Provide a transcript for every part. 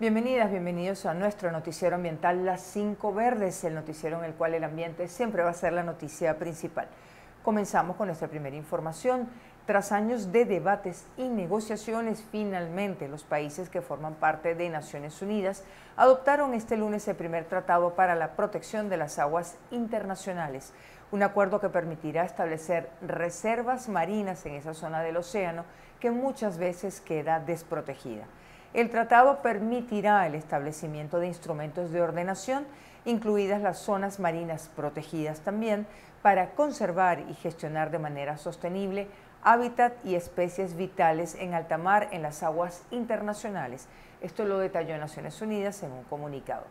Bienvenidas, bienvenidos a nuestro noticiero ambiental Las 5 Verdes, el noticiero en el cual el ambiente siempre va a ser la noticia principal. Comenzamos con nuestra primera información. Tras años de debates y negociaciones, finalmente los países que forman parte de Naciones Unidas adoptaron este lunes el primer tratado para la protección de las aguas internacionales, un acuerdo que permitirá establecer reservas marinas en esa zona del océano que muchas veces queda desprotegida. El tratado permitirá el establecimiento de instrumentos de ordenación, incluidas las zonas marinas protegidas también, para conservar y gestionar de manera sostenible hábitat y especies vitales en alta mar en las aguas internacionales. Esto lo detalló Naciones Unidas en un comunicado.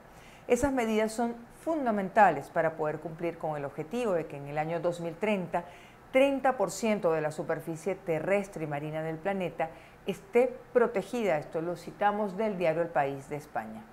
Esas medidas son fundamentales para poder cumplir con el objetivo de que en el año 2030, 30% de la superficie terrestre y marina del planeta esté protegida. Esto lo citamos del diario El País de España.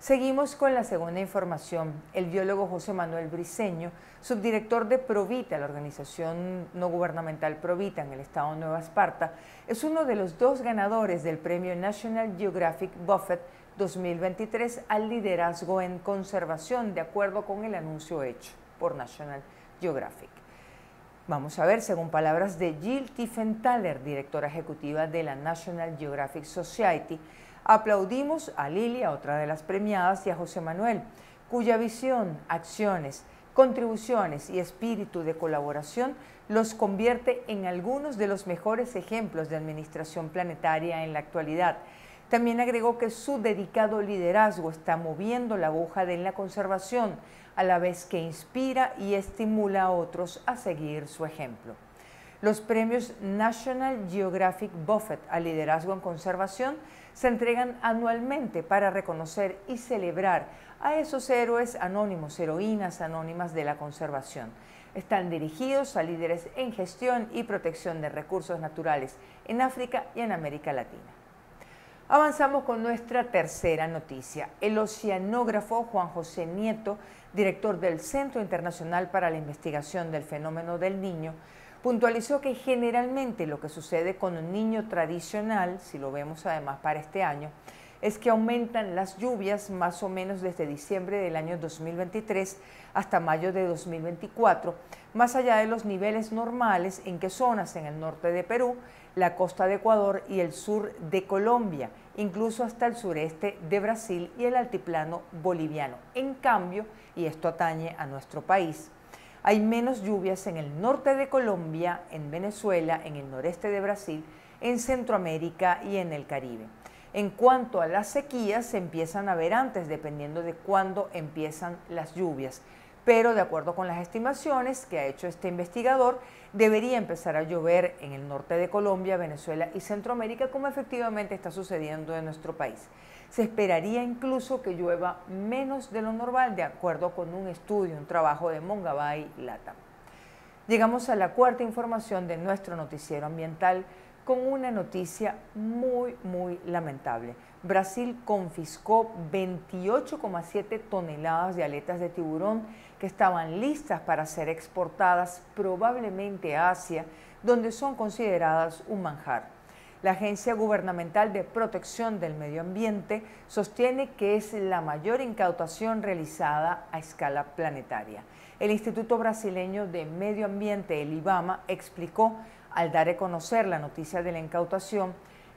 Seguimos con la segunda información. El biólogo José Manuel Briceño, subdirector de Provita, la organización no gubernamental Provita en el estado de Nueva Esparta, es uno de los dos ganadores del premio National Geographic Buffett 2023 al liderazgo en conservación, de acuerdo con el anuncio hecho por National Geographic. Vamos a ver, según palabras de Jill Tiefenthaler, directora ejecutiva de la National Geographic Society, aplaudimos a Lilia, otra de las premiadas, y a José Manuel, cuya visión, acciones, contribuciones y espíritu de colaboración los convierte en algunos de los mejores ejemplos de administración planetaria en la actualidad. También agregó que su dedicado liderazgo está moviendo la aguja de la conservación, a la vez que inspira y estimula a otros a seguir su ejemplo. Los premios National Geographic Buffett al liderazgo en conservación se entregan anualmente para reconocer y celebrar a esos héroes anónimos, heroínas anónimas de la conservación. Están dirigidos a líderes en gestión y protección de recursos naturales en África y en América Latina. Avanzamos con nuestra tercera noticia. El oceanógrafo Juan José Nieto, director del Centro Internacional para la Investigación del Fenómeno del Niño, puntualizó que generalmente lo que sucede con un niño tradicional, si lo vemos además para este año, es que aumentan las lluvias más o menos desde diciembre del año 2023 hasta mayo de 2024, más allá de los niveles normales en que zonas en el norte de Perú, la costa de Ecuador y el sur de Colombia, incluso hasta el sureste de Brasil y el altiplano boliviano. En cambio, y esto atañe a nuestro país, hay menos lluvias en el norte de Colombia, en Venezuela, en el noreste de Brasil, en Centroamérica y en el Caribe. En cuanto a las sequías, se empiezan a ver antes, dependiendo de cuándo empiezan las lluvias. Pero de acuerdo con las estimaciones que ha hecho este investigador, debería empezar a llover en el norte de Colombia, Venezuela y Centroamérica, como efectivamente está sucediendo en nuestro país. Se esperaría incluso que llueva menos de lo normal, de acuerdo con un estudio, un trabajo de Mongabay Latam. Llegamos a la cuarta información de nuestro noticiero ambiental con una noticia muy lamentable. Brasil confiscó 28,7 toneladas de aletas de tiburón que estaban listas para ser exportadas probablemente a Asia, donde son consideradas un manjar. La Agencia Gubernamental de Protección del Medio Ambiente sostiene que es la mayor incautación realizada a escala planetaria. El Instituto Brasileño de Medio Ambiente, el IBAMA, explicó al dar a conocer la noticia de la incautación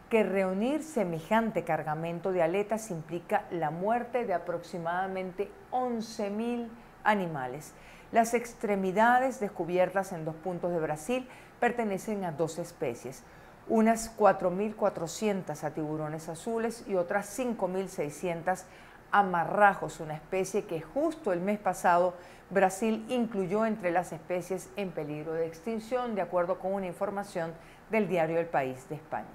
que reunir semejante cargamento de aletas implica la muerte de aproximadamente 11.000 animales. Las extremidades descubiertas en 2 puntos de Brasil pertenecen a 2 especies, unas 4.400 a tiburones azules y otras 5.600 a marrajos, una especie que justo el mes pasado Brasil incluyó entre las especies en peligro de extinción, de acuerdo con una información del diario El País de España.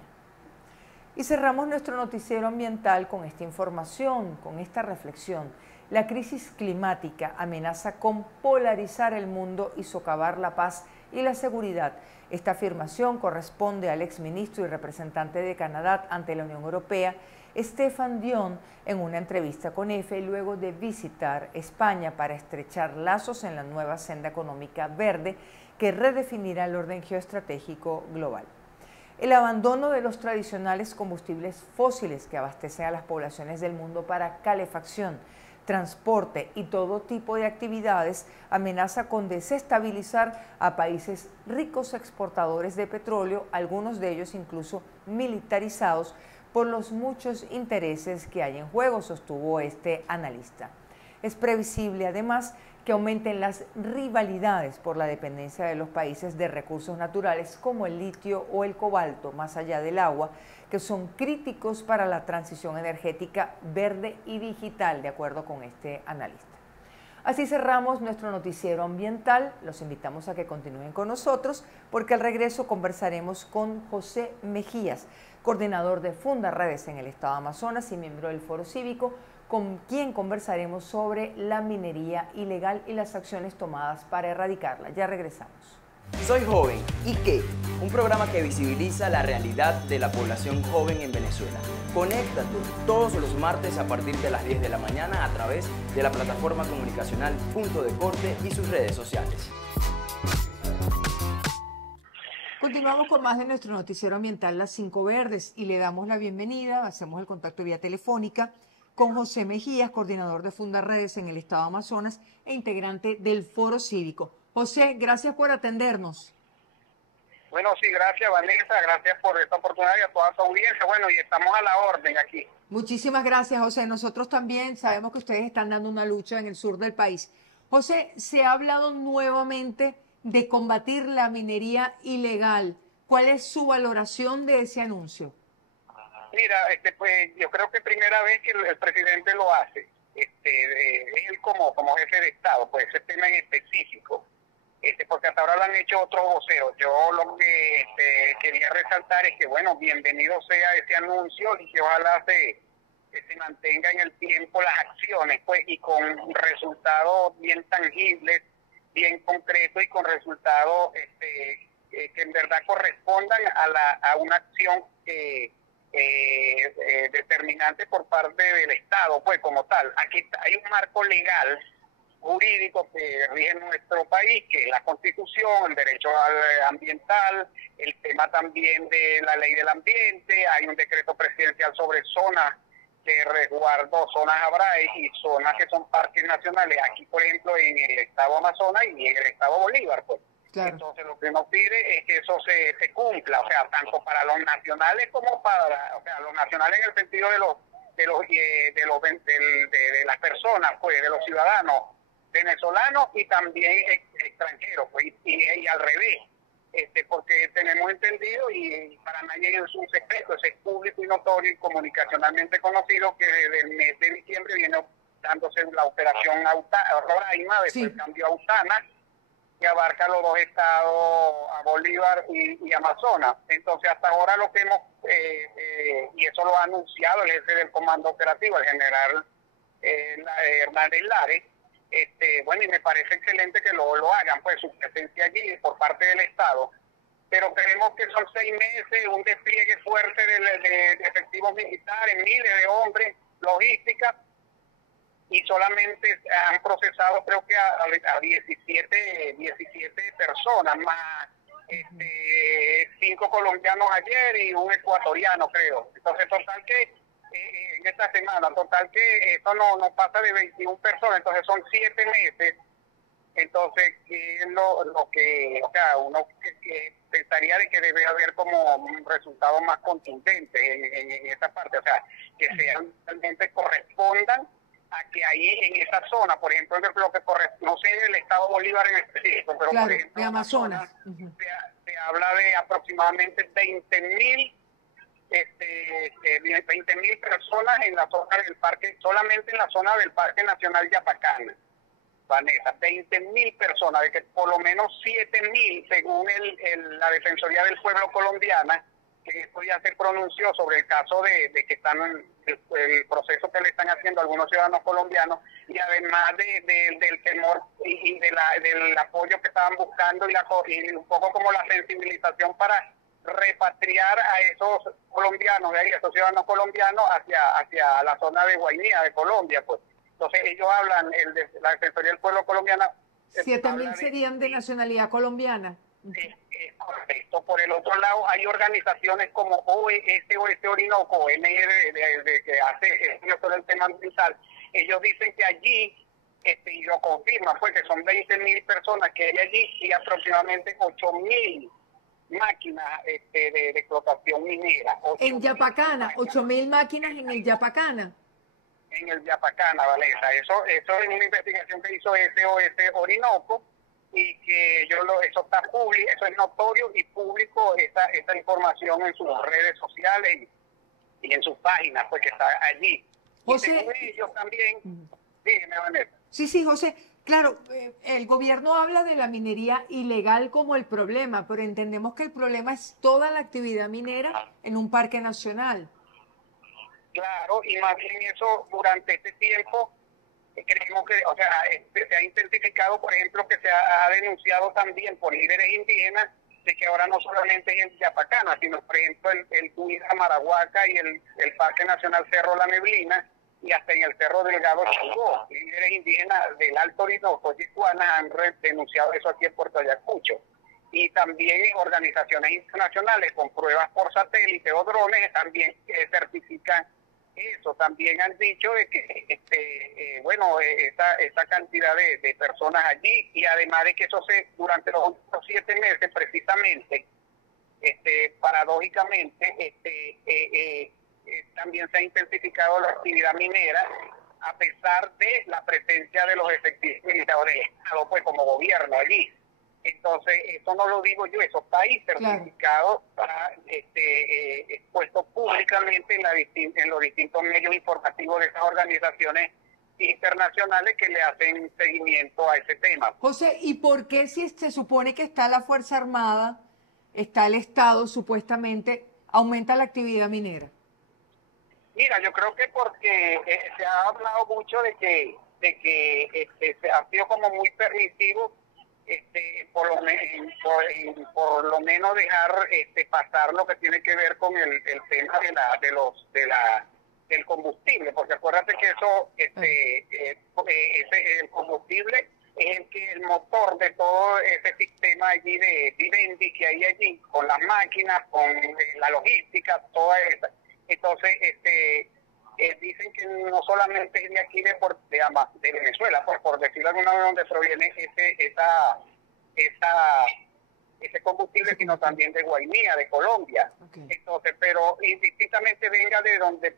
Y cerramos nuestro noticiero ambiental con esta información, con esta reflexión. La crisis climática amenaza con polarizar el mundo y socavar la paz y la seguridad. Esta afirmación corresponde al exministro y representante de Canadá ante la Unión Europea, Stéphane Dion, en una entrevista con EFE luego de visitar España para estrechar lazos en la nueva senda económica verde que redefinirá el orden geoestratégico global. el abandono de los tradicionales combustibles fósiles que abastecen a las poblaciones del mundo para calefacción, transporte y todo tipo de actividades amenaza con desestabilizar a países ricos exportadores de petróleo, algunos de ellos incluso militarizados por los muchos intereses que hay en juego, sostuvo este analista. Es previsible además que aumenten las rivalidades por la dependencia de los países de recursos naturales como el litio o el cobalto, más allá del agua, que son críticos para la transición energética verde y digital, de acuerdo con este analista. Así cerramos nuestro noticiero ambiental. Los invitamos a que continúen con nosotros porque al regreso conversaremos con José Mejías, coordinador de Fundarredes en el estado de Amazonas y miembro del Foro Cívico, con quien conversaremos sobre la minería ilegal y las acciones tomadas para erradicarla. Ya regresamos. Soy Joven, ¿y qué? Un programa que visibiliza la realidad de la población joven en Venezuela. Conéctate todos los martes a partir de las 10 de la mañana a través de la plataforma comunicacional Punto de Corte y sus redes sociales. Continuamos con más de nuestro noticiero ambiental Las 5 Verdes y le damos la bienvenida, hacemos el contacto vía telefónica con José Mejías, coordinador de Fundarredes en el estado de Amazonas e integrante del Foro Cívico. José, gracias por atendernos. Bueno, sí, gracias Vanessa, gracias por esta oportunidad y a toda tu audiencia. Bueno, y estamos a la orden aquí. Muchísimas gracias, José. Nosotros también sabemos que ustedes están dando una lucha en el sur del país. José, se ha hablado nuevamente de combatir la minería ilegal. ¿Cuál es su valoración de ese anuncio? Mira, pues yo creo que es primera vez que el presidente lo hace, él como jefe de Estado, pues ese tema en específico, porque hasta ahora lo han hecho otros voceros. Yo lo que quería resaltar es que, bueno, bienvenido sea ese anuncio y que ojalá se mantenga en el tiempo las acciones, pues, y con resultados bien tangibles, bien concretos y con resultados que en verdad correspondan a una acción determinante por parte del Estado, pues como tal. Aquí hay un marco legal, jurídico que rige nuestro país, que es la Constitución, el derecho ambiental, el tema también de la ley del ambiente, hay un decreto presidencial sobre zonas de resguardo, zonas ABRAE y zonas que son parques nacionales, aquí por ejemplo en el estado Amazonas y en el estado Bolívar, pues. Claro. Entonces lo que nos pide es que eso se cumpla, o sea, tanto para los nacionales como para, o sea, los nacionales en el sentido de las personas, pues, de los ciudadanos venezolanos y también extranjeros, pues, y al revés, porque tenemos entendido y para nadie es un secreto, es público y notorio y comunicacionalmente conocido que desde el mes de diciembre viene dándose la operación Roraima, después el cambio a Autana, que abarca los dos estados, a Bolívar y Amazonas. Entonces, hasta ahora lo que hemos, y eso lo ha anunciado el jefe del comando operativo, el general Hernández Lares, bueno, y me parece excelente que lo hagan, pues su presencia allí por parte del Estado, pero creemos que son 6 meses, un despliegue fuerte de efectivos militares, miles de hombres, logística, y solamente han procesado creo que a 17 personas, más 5 colombianos ayer y un ecuatoriano, creo. Entonces, total que en esta semana, total que eso no pasa de 21 personas, entonces son 7 meses. Entonces, lo que, o sea, uno que pensaría de que debe haber como resultados más contundentes en esa parte, o sea, que sean realmente correspondan a que ahí en esa zona, por ejemplo, lo que corresponde, no sé el estado Bolívar en específico, pero claro, por ejemplo, de Amazonas, se habla de aproximadamente 20.000 20.000 personas en la zona del parque, solamente en la zona del Parque Nacional Yapacana, Vanessa, 20.000 personas, de que por lo menos 7.000, según la Defensoría del Pueblo colombiana, que esto ya se pronunció sobre el caso de que están el proceso que le están haciendo algunos ciudadanos colombianos, y además del temor y del apoyo que estaban buscando y un poco como la sensibilización para repatriar a esos colombianos, a esos ciudadanos colombianos hacia la zona de Guainía, de Colombia, pues. Entonces ellos hablan, la Defensoría del Pueblo colombiana... 7.000 serían de nacionalidad colombiana. Es correcto. Por el otro lado, hay organizaciones como OES Orinoco, que hace estudios sobre el tema ambiental. Ellos dicen que allí, y lo confirman, pues que son 20.000 personas que hay allí y aproximadamente 8.000 máquinas de explotación minera. En Yapacana, 8.000 máquinas en el Yapacana. En el Yapacana, Vanessa. Eso es una investigación que hizo SOS Orinoco y que eso está público, eso es notorio y público esta información en sus redes sociales y en sus páginas, pues que está allí. José, y según ellos también, dígame, Vanessa. Sí, José, claro, el gobierno habla de la minería ilegal como el problema, pero entendemos que el problema es toda la actividad minera en un parque nacional. Claro, y más bien eso durante este tiempo creemos que, o sea, se ha intensificado, por ejemplo, que se ha denunciado también por líderes indígenas de que ahora no solamente es en Yapacana, sino, por ejemplo, el Tuira Marahuaca y el Parque Nacional Cerro La Neblina y hasta en el Cerro Delgado Changó. Líderes indígenas del Alto Orinoco, Yicuanas, han denunciado eso aquí en Puerto Ayacucho. Y también organizaciones internacionales con pruebas por satélite o drones también certifican eso. También han dicho de que esta cantidad de personas allí, y además de que eso durante los últimos 7 meses precisamente, paradójicamente, también se ha intensificado la actividad minera a pesar de la presencia de los efectivos militares del Estado, pues como gobierno allí. Entonces, eso no lo digo yo, eso está ahí certificado, está expuesto públicamente en los distintos medios informativos de esas organizaciones internacionales que le hacen seguimiento a ese tema. José, ¿y por qué si se supone que está la Fuerza Armada, está el Estado supuestamente, aumenta la actividad minera? Mira, yo creo que porque se ha hablado mucho de que se ha sido como muy permisivo, por lo menos dejar pasar lo que tiene que ver con el tema del combustible, porque acuérdate que eso el combustible es el motor de todo ese sistema allí de Vivendi que hay allí, con las máquinas, con la logística, toda esa. Entonces, dicen que no solamente es de aquí de Venezuela, pues por decirlo de alguna manera, donde proviene ese combustible, sino también de Guainía, de Colombia. Okay. Entonces, pero indistintamente venga de donde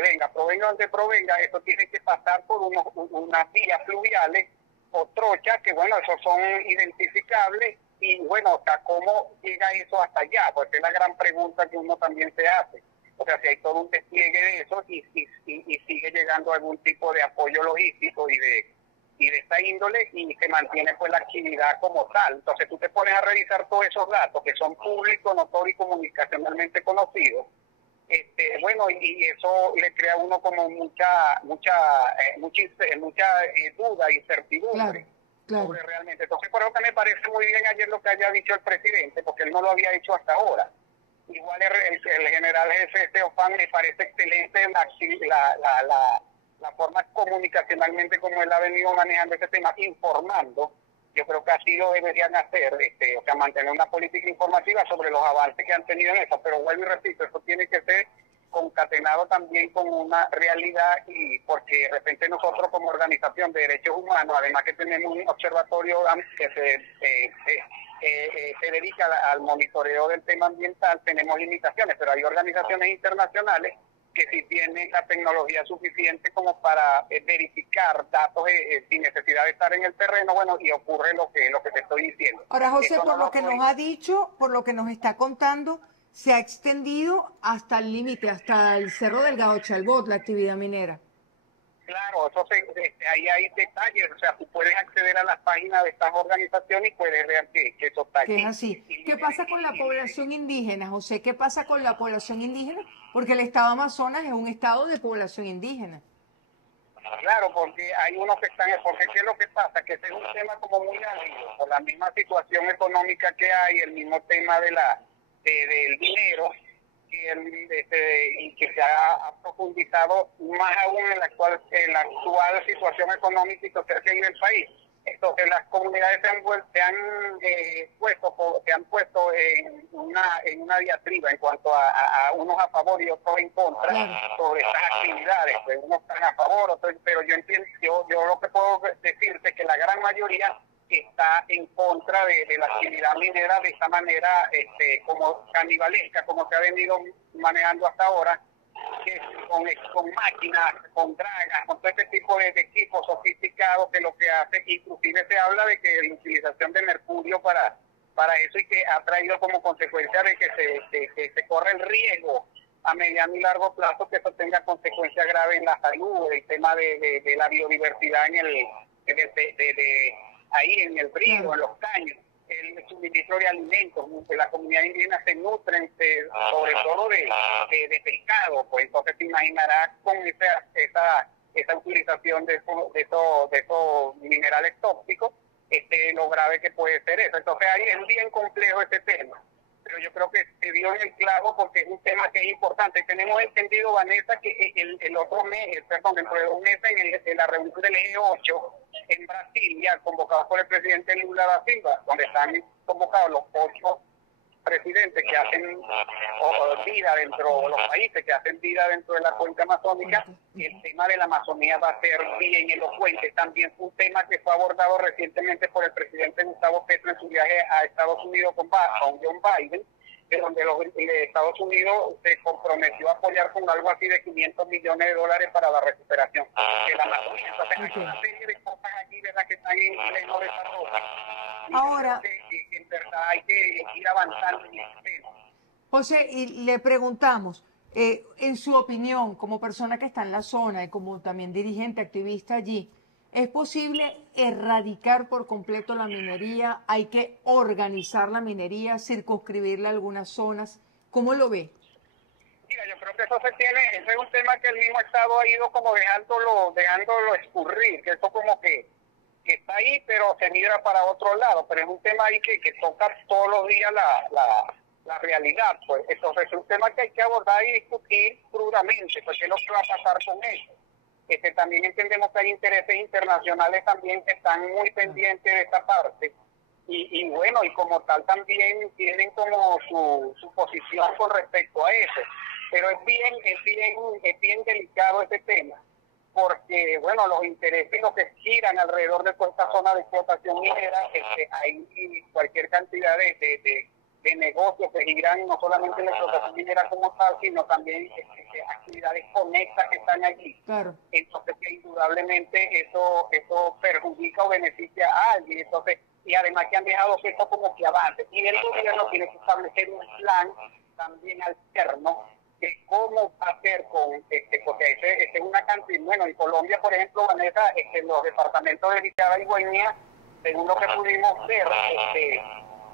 venga, provenga donde provenga, eso tiene que pasar por unas vías fluviales o trochas, que bueno, esos son identificables, y bueno, o sea, ¿cómo llega eso hasta allá? Pues es la gran pregunta que uno también se hace. O sea, si hay todo un despliegue de eso y sigue llegando algún tipo de apoyo logístico y de esta índole, y se mantiene pues la actividad como tal. Entonces tú te pones a revisar todos esos datos que son públicos, notorios y comunicacionalmente conocidos. Bueno, y eso le crea a uno como mucha duda y incertidumbre. Claro. Sobre realmente. Entonces, por eso que me parece muy bien ayer lo que haya dicho el presidente, porque él no lo había dicho hasta ahora. Igual el general jefe Teofán, me parece excelente la forma comunicacionalmente como él ha venido manejando este tema, informando. Yo creo que así lo deberían hacer, o sea, mantener una política informativa sobre los avances que han tenido en eso, pero vuelvo y repito, eso tiene que ser concatenado también con una realidad, y porque de repente nosotros como organización de derechos humanos, además que tenemos un observatorio que se dedica al monitoreo del tema ambiental, tenemos limitaciones, pero hay organizaciones internacionales que sí tienen la tecnología suficiente como para verificar datos sin necesidad de estar en el terreno, bueno, y ocurre lo que te estoy diciendo. Ahora, José, por lo que nos ha dicho, por lo que nos está contando, se ha extendido hasta el límite, hasta el Cerro Delgado Chalbot, la actividad minera. Claro, eso ahí hay detalles, o sea, tú puedes acceder a las páginas de estas organizaciones y puedes ver que eso está aquí. Que es así. ¿Qué pasa con la población indígena, José? ¿Qué pasa con la población indígena? Porque el estado Amazonas es un estado de población indígena. Claro, porque hay unos que están, porque ¿qué es lo que pasa? Que este es un tema como muy álgido, por la misma situación económica que hay, el mismo tema del dinero, y que se ha profundizado más aún en la actual situación económica y social que vive el país. Entonces las comunidades se han puesto en una diatriba en cuanto a unos a favor y otros en contra sobre estas actividades. Pues unos están a favor, otros, pero yo entiendo, yo lo que puedo decirte es que la gran mayoría está en contra de la actividad minera de esta manera como canibalesca, como se ha venido manejando hasta ahora, que con máquinas, con dragas, con todo este tipo de equipos sofisticados, que lo que hace, inclusive se habla de que la utilización de mercurio para eso, y que ha traído como consecuencia de que se corre el riesgo a mediano y largo plazo que eso tenga consecuencias graves en la salud, el tema de la biodiversidad ahí en el río, en los caños, el suministro de alimentos, que la comunidad indígena se nutren sobre todo de pescado, pues entonces te imaginarás con esa utilización de esos minerales tóxicos, lo grave que puede ser eso. Entonces ahí es bien complejo este tema, pero yo creo que se dio en el clavo porque es un tema que es importante. Tenemos entendido, Vanessa, que el otro mes, dentro de 2 meses, en la reunión del G8 en Brasilia, convocado por el presidente Lula da Silva, donde están convocados los 8 presidentes que hacen vida dentro, los países que hacen vida dentro de la cuenca amazónica, el tema de la Amazonía va a ser bien elocuente. También fue un tema que fue abordado recientemente por el presidente Gustavo Petro en su viaje a Estados Unidos con John Biden, donde Estados Unidos se comprometió a apoyar con algo así de $500 millones para la recuperación de la Amazonía. Entonces hay una serie de cosas aquí, ¿verdad?, que están en pleno desarrollo. Ahora, que en verdad hay que ir avanzando en este tema. José, y le preguntamos, en su opinión, como persona que está en la zona y como también dirigente activista allí, ¿es posible erradicar por completo la minería? ¿Hay que organizar la minería, circunscribirla a algunas zonas? ¿Cómo lo ve? Mira, yo creo que ese es un tema que el mismo Estado ha ido como dejándolo escurrir, que eso como que está ahí, pero se mira para otro lado, pero es un tema ahí que toca todos los días la realidad, pues. Entonces es un tema que hay que abordar y discutir crudamente, pues qué es lo que va a pasar con eso. También entendemos que hay intereses internacionales también que están muy pendientes de esta parte, y bueno, y como tal también tienen como su posición con respecto a eso, pero es bien delicado este tema, porque bueno, los intereses, lo que giran alrededor de toda esta zona de explotación minera, hay cualquier cantidad de negocios que giran no solamente en la explotación minera como tal, sino también actividades conexas que están allí. Claro. Entonces, que indudablemente eso perjudica o beneficia a alguien. Entonces, y además que han dejado que esto como que avance. Y el gobierno tiene que establecer un plan también alterno de cómo hacer con porque es una cantidad. Bueno, en Colombia, por ejemplo, Vanessa, los departamentos de Vichada y Guainía, según lo que pudimos ver,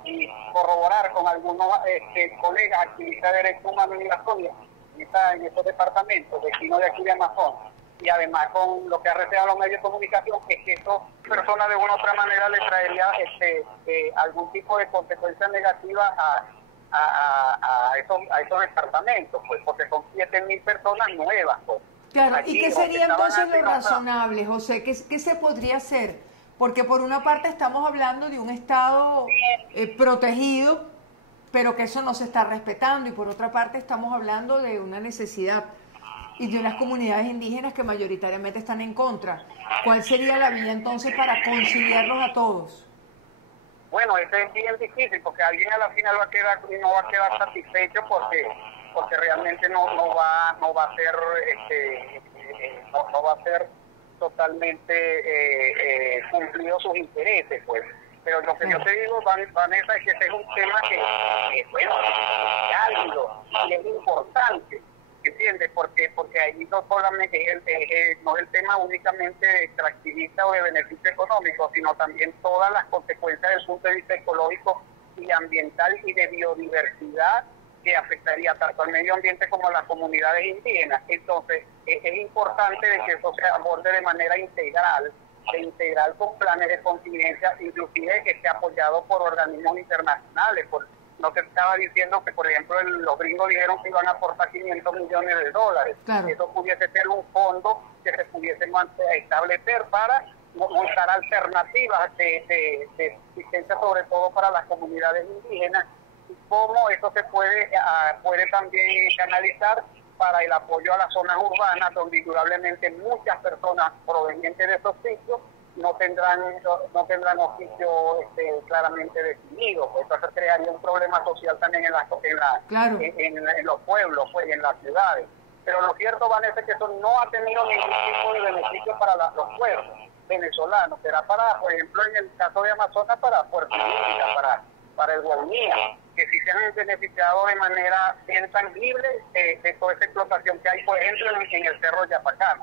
y corroborar con algunos colegas activistas de derechos humanos en la zona, en esos departamentos vecinos de aquí de Amazonas, y además con lo que ha revelado los medios de comunicación, es que estas personas de una u otra manera le traería algún tipo de consecuencia negativa a esos departamentos, pues, porque son 7.000 personas nuevas, pues. Claro, Aquí, ¿y qué sería entonces lo no razonable, José? ¿Qué se podría hacer? Porque por una parte estamos hablando de un Estado protegido, pero que eso no se está respetando, y por otra parte estamos hablando de una necesidad y de unas comunidades indígenas que mayoritariamente están en contra. ¿Cuál sería la vía entonces para conciliarlos a todos? Bueno, eso es bien difícil, porque alguien a la final no va a quedar satisfecho porque realmente no va a ser totalmente cumplido sus intereses, pues. Pero lo que yo te digo, Vanessa, es que este es un tema que es álgido y es importante, ¿entiendes? Porque ahí no solamente no es el tema únicamente extractivista o de beneficio económico, sino también todas las consecuencias desde el punto de vista ecológico y ambiental y de biodiversidad, que afectaría tanto al medio ambiente como a las comunidades indígenas. Entonces, es importante de que eso se aborde de manera integral con planes de contingencia, inclusive que esté apoyado por organismos internacionales. No te estaba diciendo que, por ejemplo, los gringos dijeron que iban a aportar $500 millones. Claro. Eso pudiese ser un fondo que se pudiese establecer para buscar alternativas de existencia, sobre todo para las comunidades indígenas, y cómo eso se puede también canalizar para el apoyo a las zonas urbanas, donde indudablemente muchas personas provenientes de esos sitios no tendrán oficio claramente definido. Eso crearía un problema social también en los pueblos, pues, en las ciudades. Pero lo cierto, Vanessa, es que eso no ha tenido ningún tipo de beneficio para los pueblos venezolanos. Será para, por ejemplo, en el caso de Amazonas, para Puerto Rico, para el Guainía, que sí se han beneficiado de manera bien tangible de toda esa explotación que hay, por ejemplo, en el Cerro Yapacán,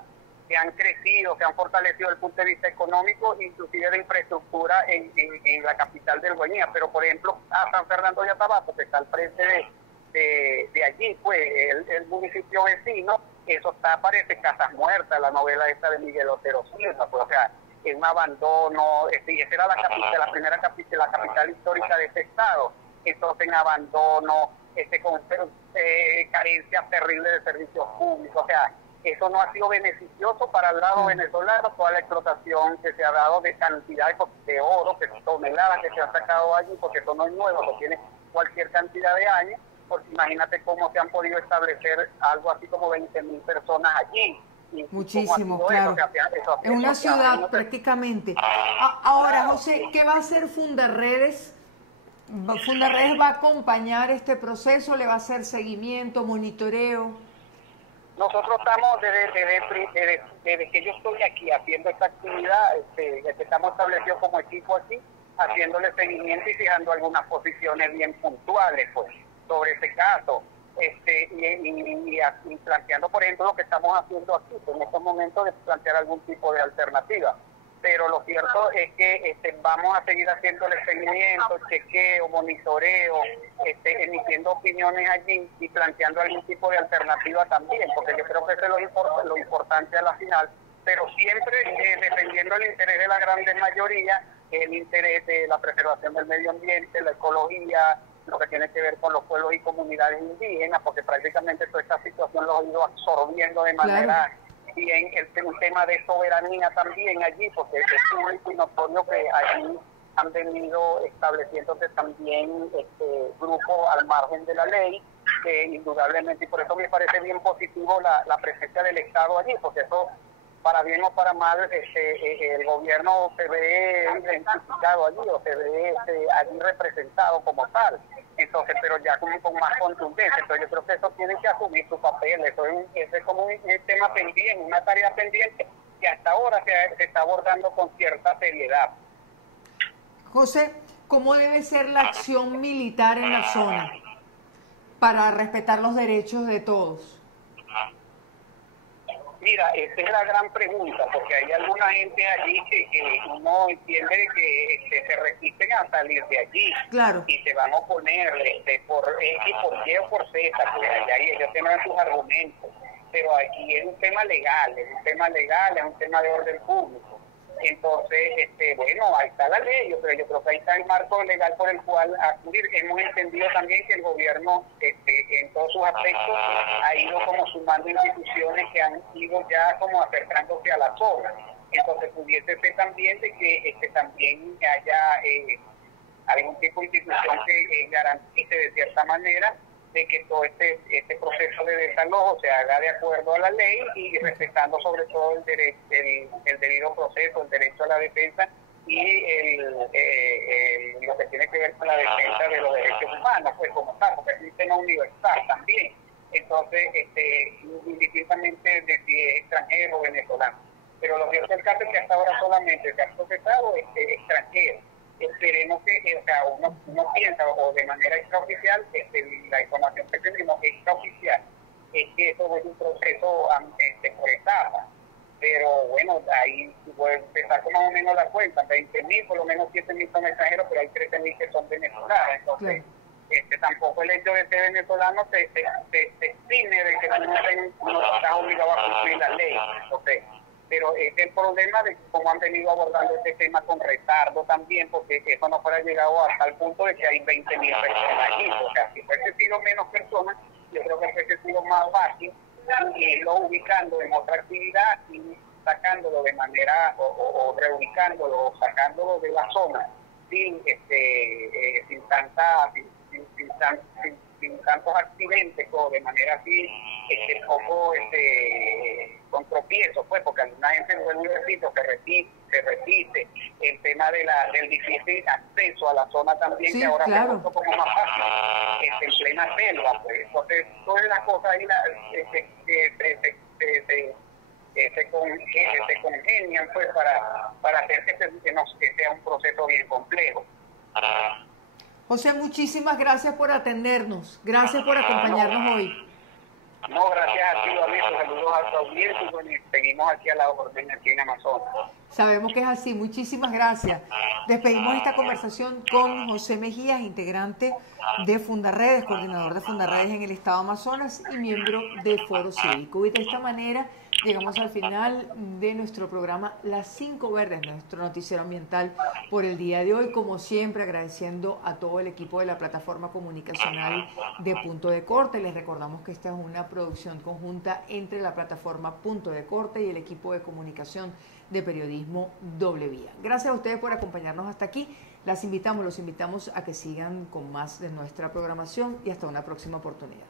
que han crecido, que han fortalecido desde el punto de vista económico, inclusive de infraestructura en la capital del Guainía. Pero, por ejemplo, a San Fernando de Atabapo, que está al frente de allí, pues, el municipio vecino, eso parece Casas Muertas, la novela esta de Miguel Otero Silva, pues, o sea, es un abandono, y esa era la capital histórica de ese estado. Entonces, en abandono, con carencias terribles de servicios públicos, o sea, eso no ha sido beneficioso para el lado venezolano, toda la explotación que se ha dado de cantidad de oro, que toneladas que se han sacado allí, porque eso no es nuevo, eso tiene cualquier cantidad de años, porque imagínate cómo se han podido establecer algo así como 20.000 personas allí. Muchísimo, claro. Es una ciudad prácticamente. Ahora, José, ¿qué va a hacer Fundarredes? ¿Fundarredes va a acompañar este proceso? ¿Le va a hacer seguimiento, monitoreo? Nosotros estamos desde que yo estoy aquí haciendo esta actividad, estamos establecidos como equipo aquí, haciéndole seguimiento y fijando algunas posiciones bien puntuales, pues, sobre ese caso. Y planteando, por ejemplo, lo que estamos haciendo aquí, pues, en estos momentos, de plantear algún tipo de alternativa. Pero lo cierto es que vamos a seguir haciéndole seguimiento, chequeo, monitoreo, emitiendo opiniones allí y planteando algún tipo de alternativa también, porque yo creo que eso es lo importante a la final, pero siempre defendiendo el interés de la gran mayoría, el interés de la preservación del medio ambiente, la ecología, lo que tiene que ver con los pueblos y comunidades indígenas, porque prácticamente toda esta situación los ha ido absorbiendo de manera bien, un tema de soberanía también allí, porque es público y notorio que allí han venido estableciéndose también grupos al margen de la ley, que indudablemente, y por eso me parece bien positivo la presencia del Estado allí, porque eso, para bien o para mal, el gobierno se ve identificado allí, o se ve allí representado como tal. Entonces, pero ya con más contundencia. Entonces, yo creo que eso tiene que asumir su papel. Eso es como un tema pendiente, una tarea pendiente que hasta ahora se está abordando con cierta seriedad. José, ¿cómo debe ser la acción militar en la zona para respetar los derechos de todos? Mira, esa es la gran pregunta, porque hay alguna gente allí que uno entiende que se resisten a salir de allí. Claro. Y se van a oponer por X, por Y o por Z, pues allá ellos tienen sus argumentos. Pero aquí es un tema legal, es un tema de orden público. Entonces, bueno, ahí está la ley, pero yo creo que ahí está el marco legal por el cual acudir. Hemos entendido también que el gobierno, en todos sus aspectos, ha ido como sumando instituciones que han ido ya como acercándose a la zona. Entonces, pudiese ser también de que también haya algún tipo de institución que garantice de cierta manera de que todo este proceso de desalojo se haga de acuerdo a la ley y respetando sobre todo el debido proceso, el derecho a la defensa y lo que tiene que ver con la defensa de los derechos humanos, pues como tal, porque es un tema universal también. Entonces, indistintamente de si es extranjero o venezolano. Pero lo cierto del caso es que hasta ahora solamente se ha procesado extranjero. Esperemos que, uno piensa, o de manera extraoficial, la información que tenemos extraoficial, es que eso es un proceso por etapas. Pero bueno, ahí puede empezar con más o menos la cuenta, 20.000, por lo menos 7.000 son extranjeros, pero hay 13.000 que son venezolanos. Entonces, tampoco el hecho de ser venezolano se exime de que no está obligado a cumplir la ley. Entonces, pero es el problema de cómo han venido abordando este tema con retardo también, porque eso no fuera llegado hasta el punto de que hay 20.000 personas aquí. O sea, si fuese sido menos personas, yo creo que fuese sido más fácil irlo ubicando en otra actividad y sacándolo de manera, o reubicándolo, o sacándolo de la zona, sin tantos accidentes, o de manera así, poco con tropiezos, pues, porque alguna gente, vuelvo y repito, se resiste el tema del difícil acceso a la zona también, sí, que ahora claro, es un poco más fácil, en plena selva, pues. Entonces todas las cosas ahí se congenian, pues, para hacer que sea un proceso bien complejo. José, muchísimas gracias por atendernos, gracias por acompañarnos hoy. No, gracias a ti, Lorenzo, saludos a tu audiencia y bueno, seguimos aquí a la orden, aquí en Amazonas. Sabemos que es así, muchísimas gracias. Despedimos esta conversación con José Mejías, integrante de Fundarredes, coordinador de Fundarredes en el Estado Amazonas y miembro de Foro Cívico. Y de esta manera llegamos al final de nuestro programa Las 5 Verdes, nuestro noticiero ambiental por el día de hoy. Como siempre, agradeciendo a todo el equipo de la plataforma comunicacional de Punto de Corte. Les recordamos que esta es una producción conjunta entre la plataforma Punto de Corte y el equipo de comunicación de periodismo Doble Vía. Gracias a ustedes por acompañarnos hasta aquí. Los invitamos a que sigan con más de nuestra programación y hasta una próxima oportunidad.